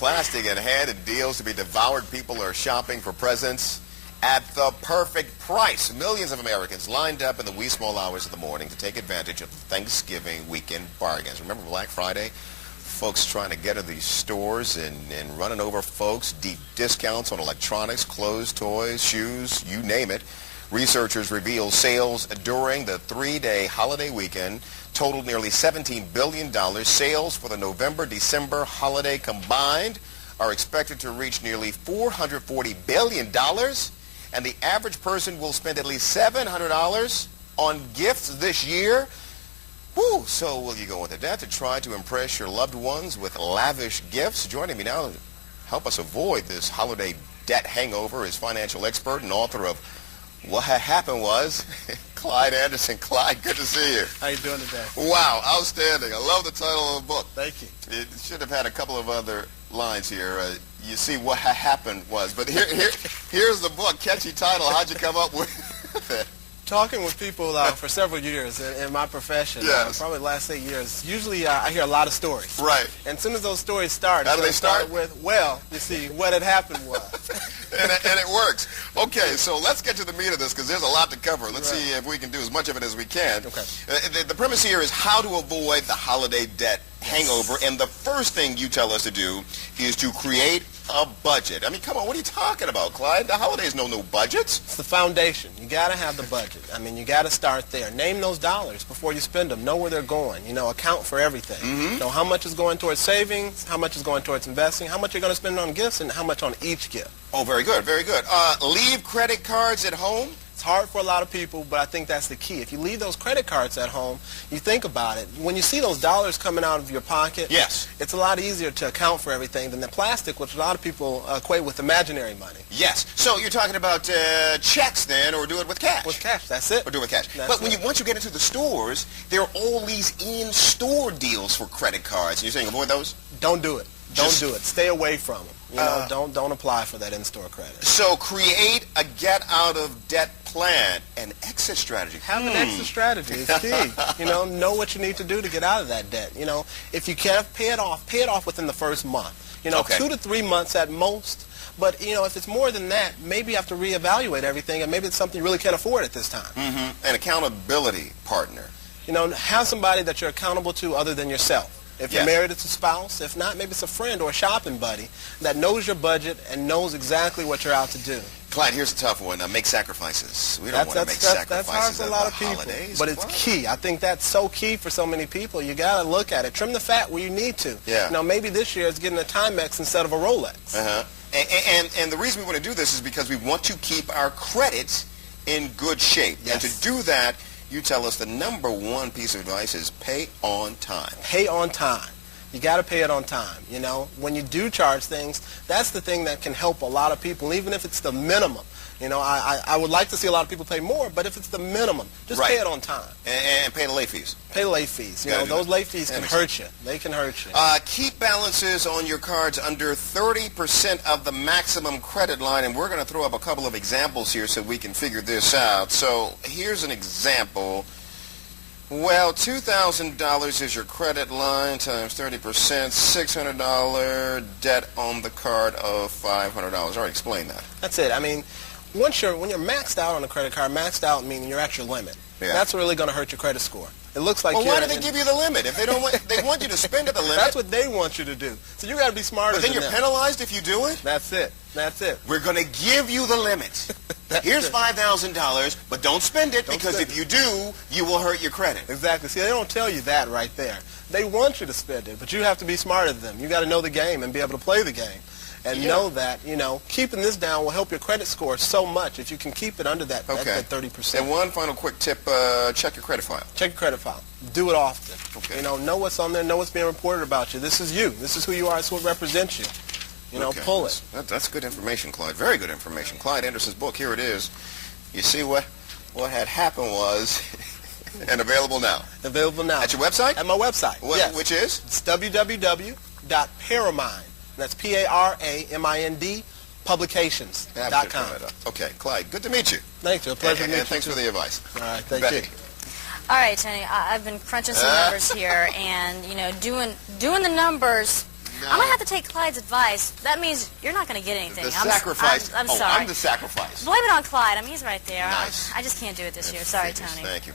plastic in hand and deals to be devoured. People are shopping for presents at the perfect price. Millions of Americans lined up in the wee small hours of the morning to take advantage of Thanksgiving weekend bargains. Remember Black Friday? Folks trying to get to these stores and running over folks. Deep discounts on electronics, clothes, toys, shoes, you name it. Researchers reveal sales during the three-day holiday weekend totaled nearly $17 billion. Sales for the November-December holiday combined are expected to reach nearly $440 billion. And the average person will spend at least $700 on gifts this year. Woo! So will you go into debt to try to impress your loved ones with lavish gifts? Joining me now to help us avoid this holiday debt hangover is financial expert and author of What Had Happened Was, Clyde Anderson. Clyde, good to see you. How you doing today? Wow, outstanding. I love the title of the book. Thank you. It should have had a couple of other lines here. You see, What Had Happened Was. But here's the book. Catchy title. How'd you come up with it? Talking with people for several years in my profession, yes. Probably the last 8 years, usually I hear a lot of stories. Right. And as soon as those stories start, how do they start? With, well, you see, what had happened was. and it works. Okay, so let's get to the meat of this because there's a lot to cover. Let's see if we can do as much of it as we can. Okay. The premise here is how to avoid the holiday debt hangover. And the first thing you tell us to do is to create a budget. I mean, come on, what are you talking about, Clyde? The holidays know no budgets. It's the foundation. You got to have the budget. I mean, you got to start there. Name those dollars before you spend them. Know where they're going. You know, account for everything. Know how much is going towards savings, how much is going towards investing, how much you're going to spend on gifts, and how much on each gift. Oh, very good, very good. Leave credit cards at home? It's hard for a lot of people, but I think that's the key. If you leave those credit cards at home, you think about it. When you see those dollars coming out of your pocket, yes, it's a lot easier to account for everything than the plastic, which a lot of people equate with imaginary money. Yes. So you're talking about checks then, or do it with cash? With cash, that's it. Or do it with cash. That's but once you get into the stores, there are all these in-store deals for credit cards. You're saying avoid those? Don't do it. Don't do it. Stay away from them. You know, don't apply for that in-store credit. So create a get-out-of-debt plan, an exit strategy. Have an exit strategy. It's key. You know what you need to do to get out of that debt. You know, if you can't pay it off within the first month. You know, 2 to 3 months at most. But, you know, if it's more than that, maybe you have to reevaluate everything, and maybe it's something you really can't afford at this time. An accountability partner. You know, have somebody that you're accountable to other than yourself. If you're married, it's a spouse. If not, maybe it's a friend or a shopping buddy that knows your budget and knows exactly what you're out to do. Clyde, here's a tough one. Make sacrifices. We don't want to make sacrifices. That's hard for a lot of people, but it's key. I think that's so key for so many people. You got to look at it. Trim the fat where you need to. Yeah. You know, maybe this year it's getting a Timex instead of a Rolex. And the reason we want to do this is because we want to keep our credit in good shape. Yes. And to do that, you tell us the number one piece of advice is pay on time. Pay on time. You got to pay it on time. You know, when you do charge things, that's the thing that can help a lot of people, even if it's the minimum. You know, I would like to see a lot of people pay more, but if it's the minimum, just pay it on time. And pay the late fees. Pay the late fees. You know, those late fees can hurt you. They can hurt you. Keep balances on your cards under 30% of the maximum credit line, and we're going to throw up a couple of examples here so we can figure this out. So here's an example. Well, $2,000 is your credit line times 30%, $600 debt on the card of $500. All right, explain that. That's it. I mean, when you're maxed out on a credit card, maxed out meaning you're at your limit. Yeah. That's really going to hurt your credit score. It looks like. Well, why do they give you the limit? If they don't want, they want you to spend at the limit. That's what they want you to do. So you got to be smarter. But then you're penalized if you do it. That's it. That's it. We're going to give you the limit. Here's $5,000, but don't spend it because if you do, you will hurt your credit. Exactly. See, they don't tell you that right there. They want you to spend it, but you have to be smarter than them. You got to know the game and be able to play the game. And know that, you know, keeping this down will help your credit score so much if you can keep it under that 30%. And one final quick tip, check your credit file. Check your credit file. Do it often. Okay. You know what's on there, know what's being reported about you. This is you. This is who you are. This is what represents you. You know, pull it. That's good information, Clyde. Very good information. Clyde Anderson's book, here it is. You see what had happened was, and available now. Available now. At your website? At my website, yes. Which is? It's www.paramind. That's P-A-R-A-M-I-N-D, publications.com. Okay, Clyde, good to meet you. Thank you. A pleasure to meet you. And thanks for the advice. All right, thank Betty. you. All right, Tony, I've been crunching some numbers here, and, you know, doing the numbers I'm going to have to take Clyde's advice. That means you're not going to get anything. The sacrifice. I'm sorry. I'm the sacrifice. Blame it on Clyde. I mean, he's right there. Nice. I just can't do it this year. Sorry, Tony. Thank you.